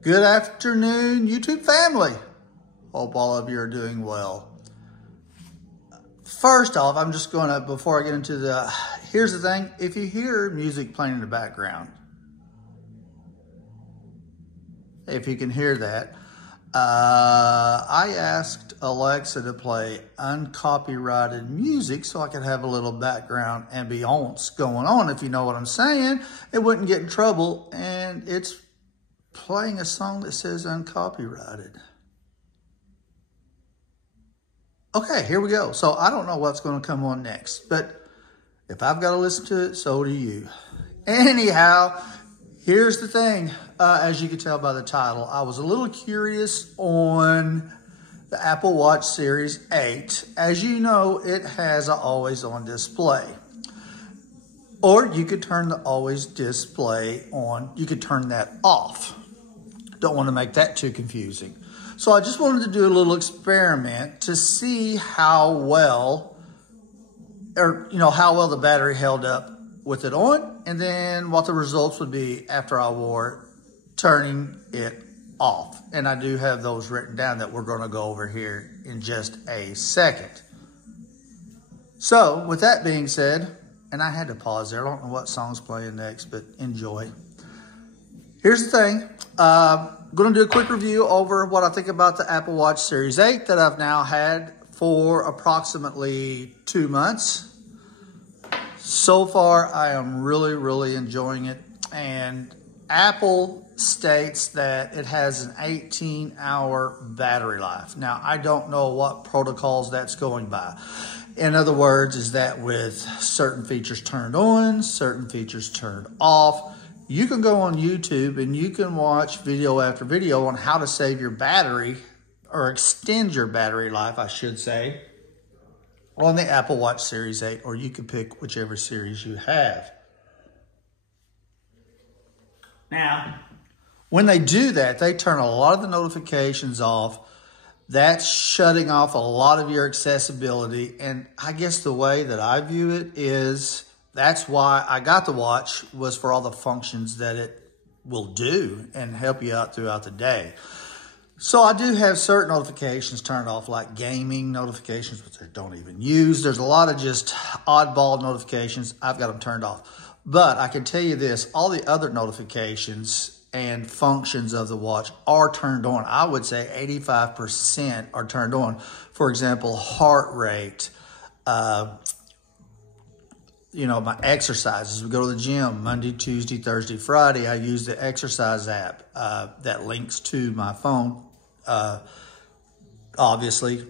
Good afternoon, YouTube family. Hope all of you are doing well. First off, I'm just gonna, before I get into here's the thing. If you hear music playing in the background, if you can hear that, I asked Alexa to play uncopyrighted music so I could have a little background ambiance going on, if you know what I'm saying. It wouldn't get in trouble, and it's playing a song that says uncopyrighted. Okay, here we go. So I don't know what's going to come on next, but if I've got to listen to it, so do you. Anyhow, here's the thing. As you can tell by the title, I was a little curious on the Apple Watch Series 8. As you know, it has an always on display. Or you could turn the always display on. You could turn that off. Don't want to make that too confusing. So I just wanted to do a little experiment to see how well, how well the battery held up with it on, and then what the results would be after I wore it, turning it off. And I do have those written down that we're going to go over here in just a second. So with that being said, and I had to pause there. I don't know what song's playing next, but enjoy. Here's the thing. I'm going to do a quick review over what I think about the Apple Watch Series 8 that I've now had for approximately 2 months. So far, I am really, really enjoying it. And Apple states that it has an 18-hour battery life. Now, I don't know what protocols that's going by. In other words, is that with certain features turned on, certain features turned off. You can go on YouTube and you can watch video after video on how to save your battery, or extend your battery life, I should say, on the Apple Watch Series 8, or you can pick whichever series you have. Now, when they do that, they turn a lot of the notifications off. That's shutting off a lot of your accessibility. And I guess the way that I view it is, that's why I got the watch, was for all the functions that it will do and help you out throughout the day. So I do have certain notifications turned off, like gaming notifications, which I don't even use. There's a lot of just oddball notifications. I've got them turned off. But I can tell you this, all the other notifications and functions of the watch are turned on. I would say 85% are turned on. For example, heart rate, my exercises. We go to the gym Monday, Tuesday, Thursday, Friday. I use the exercise app that links to my phone, obviously.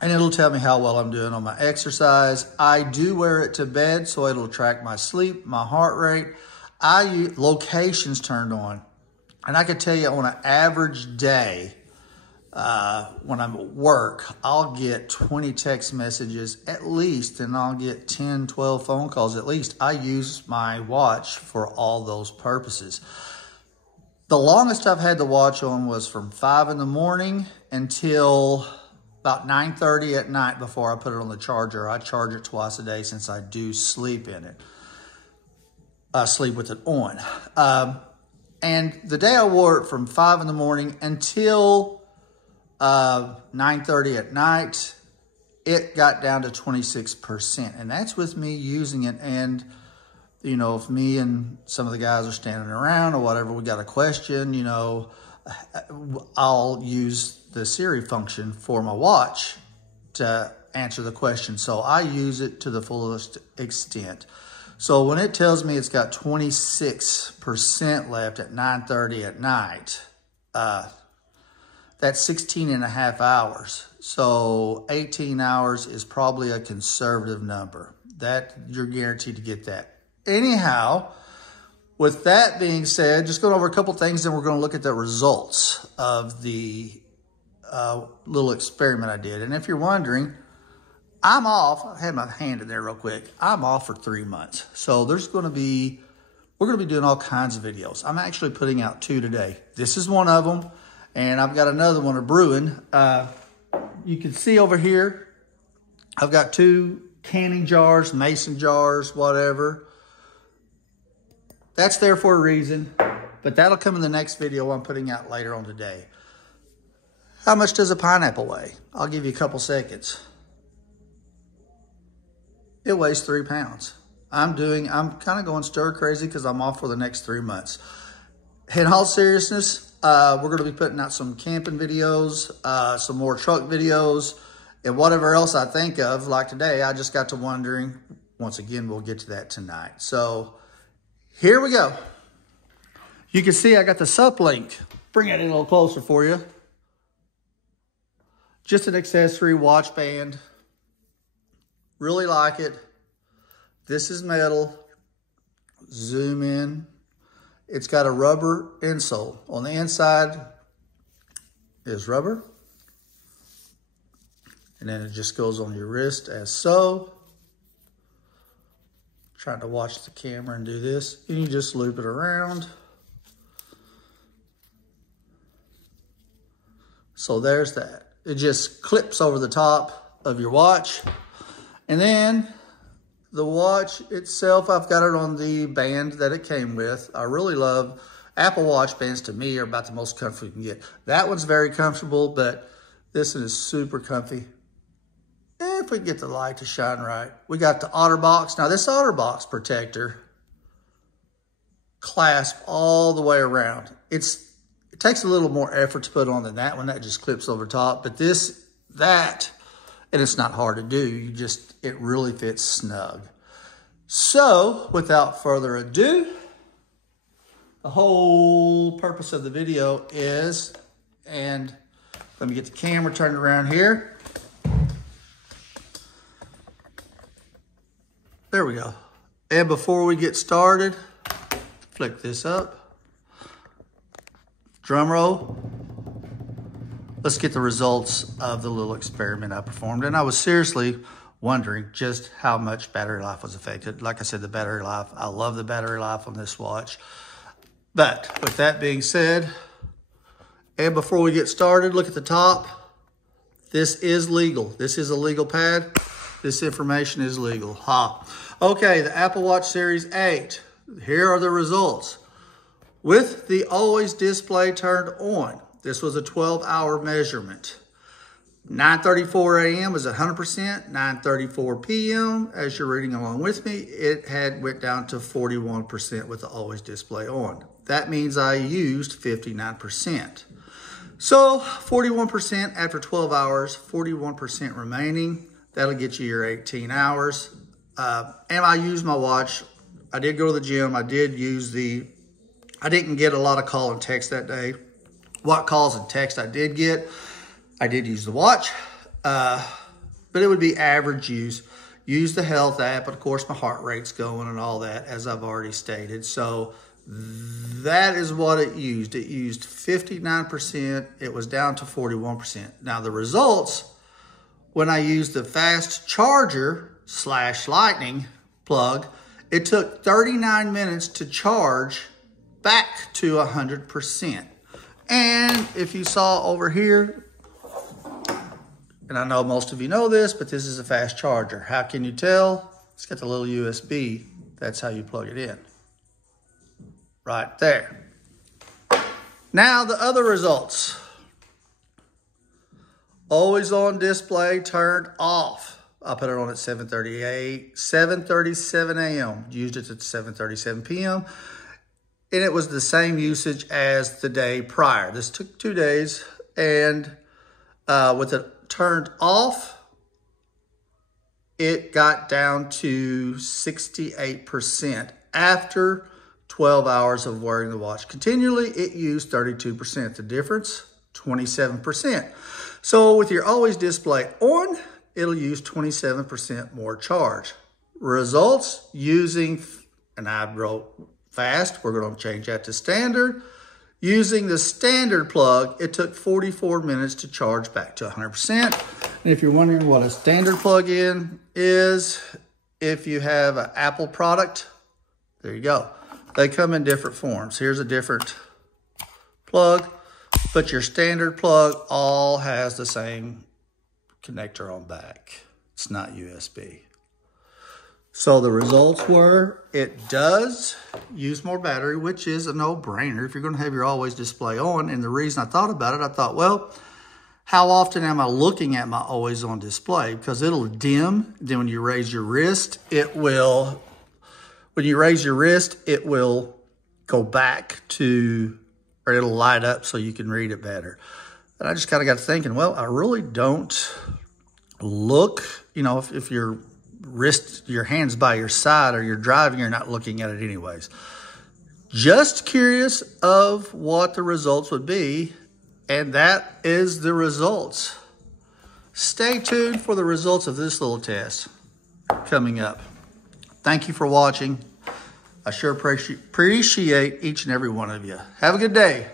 And it'll tell me how well I'm doing on my exercise. I do wear it to bed, so it'll track my sleep, my heart rate. I use locations turned on. And I can tell you on an average day, when I'm at work, I'll get 20 text messages at least, and I'll get 10, 12 phone calls at least. I use my watch for all those purposes. The longest I've had the watch on was from 5 in the morning until about 9:30 at night before I put it on the charger. I charge it twice a day since I do sleep in it. I sleep with it on. And the day I wore it from 5 in the morning until 9:30 at night, it got down to 26%. And that's with me using it. And, if me and some of the guys are standing around or whatever, we got a question, I'll use the Siri function for my watch to answer the question. So I use it to the fullest extent. So when it tells me it's got 26% left at 9:30 at night, that's 16 and a half hours. So 18 hours is probably a conservative number. That you're guaranteed to get that. Anyhow, with that being said, just going over a couple things, then we're going to look at the results of the little experiment I did. And if you're wondering, I'm off. I had my hand in there real quick. I'm off for 3 months. So we're going to be doing all kinds of videos. I'm actually putting out 2 today. This is one of them. And I've got another one brewing. You can see over here, I've got 2 canning jars, mason jars, whatever. That's there for a reason. but that'll come in the next video I'm putting out later on today. How much does a pineapple weigh? I'll give you a couple seconds. It weighs 3 pounds. I'm kind of going stir crazy because I'm off for the next 3 months. In all seriousness, we're going to be putting out some camping videos, some more truck videos, and whatever else I think of. Like today, I just got to wondering. Once again, we'll get to that tonight. So here we go. You can see I got the SupLink. Bring it in a little closer for you. Just an accessory watch band. Really like it. This is metal. Zoom in. It's got a rubber insole. On the inside is rubber. And then it just goes on your wrist as so. Trying to watch the camera and do this. And you just loop it around. So there's that. It just clips over the top of your watch. And then the watch itself, I've got it on the band that it came with. I really love Apple Watch bands. To me, are about the most comfortable you can get. That one's very comfortable, but this one is super comfy. If we can get the light to shine right. We got the OtterBox. Now this OtterBox protector clasp all the way around. It takes a little more effort to put on than that one. That just clips over top. But and it's not hard to do. It really fits snug. So without further ado, the whole purpose of the video is, and let me get the camera turned around here. There we go. And before we get started, flick this up. Drum roll. Let's get the results of the little experiment I performed. And I was seriously wondering just how much battery life was affected. Like I said, the battery life, I love the battery life on this watch. But with that being said, and before we get started, look at the top. This is legal. This is a legal pad. This information is legal. Okay, the Apple Watch Series 8. Here are the results. With the always display turned on, this was a 12-hour measurement. 9:34 a.m. is 100%. 9:34 p.m., as you're reading along with me, it went down to 41% with the always display on. That means I used 59%. So 41% after 12 hours, 41% remaining. That'll get you your 18 hours. And I used my watch. I did go to the gym. I didn't get a lot of call and text that day. What calls and text I did get, I did use the watch. But it would be average use. Use the health app. And of course, my heart rate's going and all that, as I've already stated. So that is what it used. It used 59%. It was down to 41%. Now the results, when I used the fast charger / lightning plug, it took 39 minutes to charge back to 100%. And if you saw over here, and I know most of you know this, but this is a fast charger. How can you tell? It's got the little USB. That's how you plug it in. Right there. Now the other results. Always on display turned off. I put it on at 7:37 a.m. Used it at 7:37 p.m. And it was the same usage as the day prior. This took 2 days. And with it turned off, it got down to 68% after 12 hours of wearing the watch continually. It used 32%. The difference, 27%. So with your always display on, it'll use 27% more charge. Results using, and I wrote fast, we're going to change that to standard. Using the standard plug, it took 44 minutes to charge back to 100%. And if you're wondering what a standard plug-in is, if you have an Apple product, there you go. They come in different forms. Here's a different plug, but your standard plug all has the same connector on back. It's not USB. So the results were, it does use more battery, which is a no-brainer if you're going to have your always display on. And the reason I thought about it, I thought, well, how often am I looking at my always on display? Because it'll dim. Then when you raise your wrist, it will, go back to, or it'll light up so you can read it better. And I just kind of got thinking, well, I really don't look, you know, if your hand's by your side or you're driving, you're not looking at it anyways. Just curious of what the results would be. And that is the results. Stay tuned for the results of this little test coming up. Thank you for watching. I sure appreciate each and every one of you. Have a good day.